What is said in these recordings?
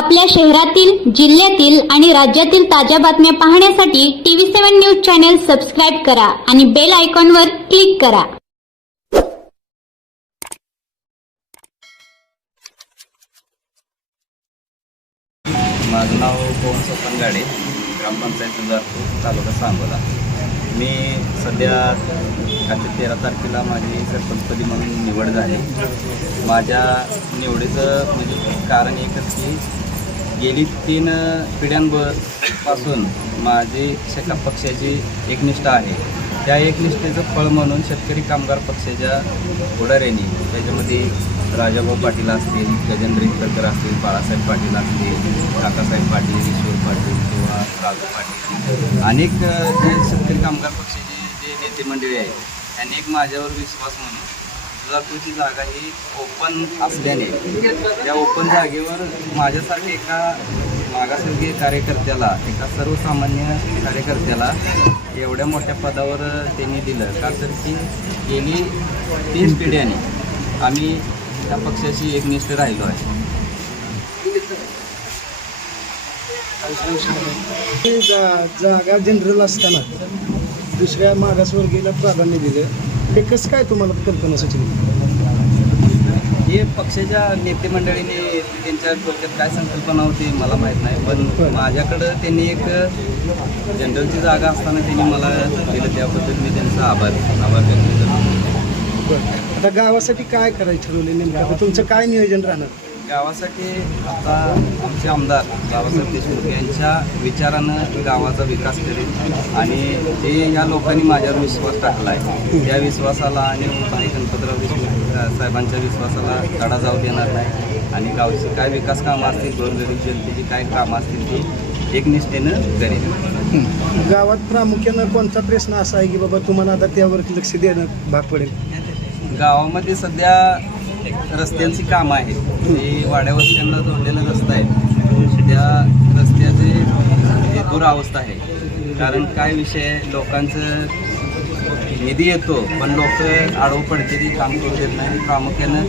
आपल्या शहरातील जिल्ह्यातील आणि राज्यातील ताज्या बातम्या पाहण्यासाठी TV seven news channel subscribe करा आणि बेल आयकॉनवर क्लिक करा. माझं नाव पवन सोपन गाडे ग्रामपंचायत तुळजापूर तालुका सांगोला. मी सध्या आता तेरा तारखेला माझी सरपंचपदी म्हणून निवड झाली. माझ्या निवडीचं म्हणजे कारण एकच की गेली तीन पिढ्यांपासून माझी शेका पक्षाची एकनिष्ठा आहे. त्या एकनिष्ठेचं फळ म्हणून शेतकरी कामगार पक्षाच्या पुढाऱ्यांनी त्याच्यामध्ये राजाभाऊ पाटील असतील गजेंद्र इतरकर असतील बाळासाहेब पाटील असतील काकासाहेब पाटील ईश्वर पाटील किंवा राजू पाटील. अनेक जे शेतकरी कामगार पक्षाचे जे नेते मंडळी आहेत त्यांनी एक माझ्यावर विश्वास म्हणून तुळजापूरची जागा ही ओपन असल्याने या ओपन जागेवर माझ्यासारखे एका मागासवर्गीय कार्यकर्त्याला एका सर्वसामान्य कार्यकर्त्याला एवढ्या मोठ्या पदावर त्यांनी दिलं. का तर की गेली तीन पिढ्याने आम्ही त्या पक्षाशी एकनिष्ठ राहिलो आहे. जा- जागा जनरल असताना दुसऱ्या मागासवर्गीयला प्राधान्य दिलं. हे कसं काय तुम्हाला कल्पना सुचली? हे पक्षाच्या नेते मंडळीने त्यांच्या डोक्यात काय संकल्पना होती मला माहीत नाही पण माझ्याकडं त्यांनी एक जनरलची जागा असताना त्यांनी मला दिलं त्याबद्दल मी त्यांचा आभार आभार व्यक्त करतो. आता गावासाठी काय करायचं ठरवले नेमकं? तुमचं काय नियोजन राहणार? गावासाठी आता आमचे आमदार बाबासाहेब देशमुख यांच्या विचारानं गावाचा विकास करेल आणि जे या लोकांनी माझ्यावर विश्वास टाकला आहे त्या विश्वासाला आणि भाई गणपतराव देशमुख साहेबांच्या विश्वासाला तडा जाऊ देणार नाही. आणि गावची काय विकास कामं असतील गोरगरीब जनतेची काय कामं असतील ती एकनिष्ठेनं करेल गावात प्रामुख्यानं कोणता प्रश्न असा आहे की बाबा तुम्हाला आता त्यावरती लक्ष देणं भाग पडेल? गावामध्ये सध्या रस्त्यांची कामं आहेत. जी वाड्यावस्त्यांना जोडलेलं रस्ता आहे. त्या रस्त्याचे दुरावस्था आहे. कारण काय विषय लोकांचं निधी येतो पण लोक आडवं पडते ती काम करू देत नाही प्रामुख्यानं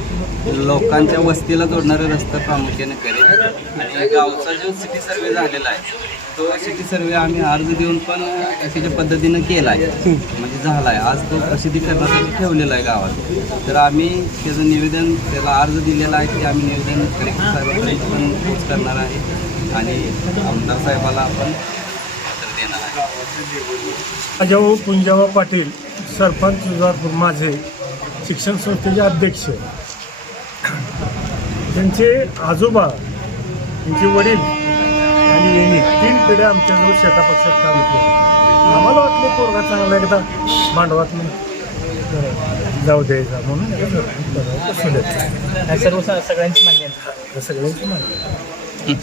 लोकांच्या वस्तीला जोडणारे रस्ते प्रामुख्याने करेल. आणि गावचा जो सिटी सर्वे झालेला आहे तो सिटी सर्वे आम्ही अर्ज देऊन पण त्याच्या पद्धतीनं केला आहे म्हणजे झाला आहे आज तो प्रसिद्धीकरणासाठी ठेवलेला आहे गावात. तर आम्ही त्याचं निवेदन त्याला अर्ज दिलेला आहे की आम्ही निवेदन कलेक्टर पण पोच करणार आहे. आणि आमदार साहेबाला आपण पत्र देणार आहे. पुंजाबा पाटील सरपंच सुधारपूर माझे शिक्षण संस्थेचे अध्यक्ष. त्यांचे आजोबा त्यांचे वडील आणि यांनी तीन पिढ्या आमच्याजवळ शेता पक्षात काम केलं आम्हाला वाटलं पोरगा चांगला एकदा मांडवात जाऊ द्यायचा म्हणून पदावर बसवलं. हा सर्व सगळ्यांची मान्य आहे. हे सगळ्यांची मान्य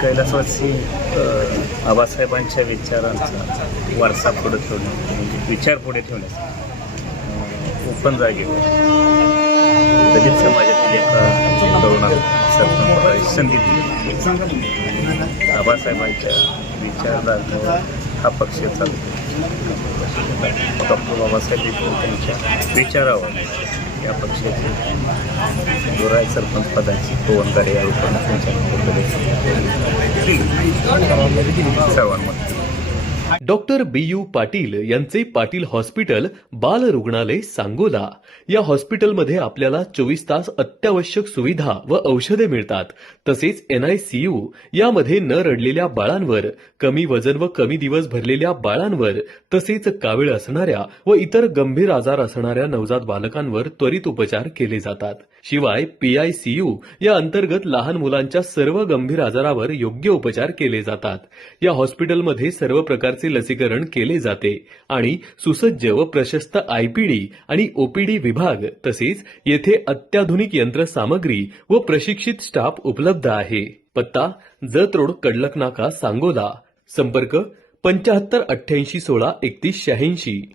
कैलासवासी बाबासाहेबांच्या विचारांचा वारसा पुढे ठेवणं म्हणजे विचार पुढे ठेवण्याचा. ओपन जागेवर. दलित समाजातील एका तरुणाला सरपंच संधी दिली. बाबासाहेबांच्या विचारधारणेवर हा पक्ष चालतो. डॉक्टर बाबासाहेब देशमुख विचारावर या पक्षाचे दोराय सरपंच पदाची पवनदारे या रूपाने त्यांच्या सर्वांमध्ये डॉक्टर बी यू पाटील यांचे पाटील हॉस्पिटल बाल रुग्णालय सांगोला. या हॉस्पिटलमध्ये आपल्याला चोवीस तास अत्यावश्यक सुविधा व औषधे मिळतात. तसेच एनआयसीयू यामध्ये न रडलेल्या बाळांवर कमी वजन व कमी दिवस भरलेल्या बाळांवर तसेच कावीळ असणाऱ्या व इतर गंभीर आजार असणाऱ्या नवजात बालकांवर त्वरित उपचार केले जातात. शिवाय पीआयसीयू या अंतर्गत लहान मुलांच्या सर्व गंभीर आजारावर योग्य उपचार केले जातात. या हॉस्पिटलमध्ये सर्व प्रकारचे लसीकरण केले जाते आणि सुसज्ज व प्रशस्त आयपीडी आणि ओपीडी विभाग तसेच येथे अत्याधुनिक यंत्रसामग्री व प्रशिक्षित स्टाफ उपलब्ध आहे. पत्ता जत रोड कडलक नाका सांगोला. संपर्क पंच्याहत्तर अठ्ठ्याऐंशी सोळा एकतीस शहाऐंशी.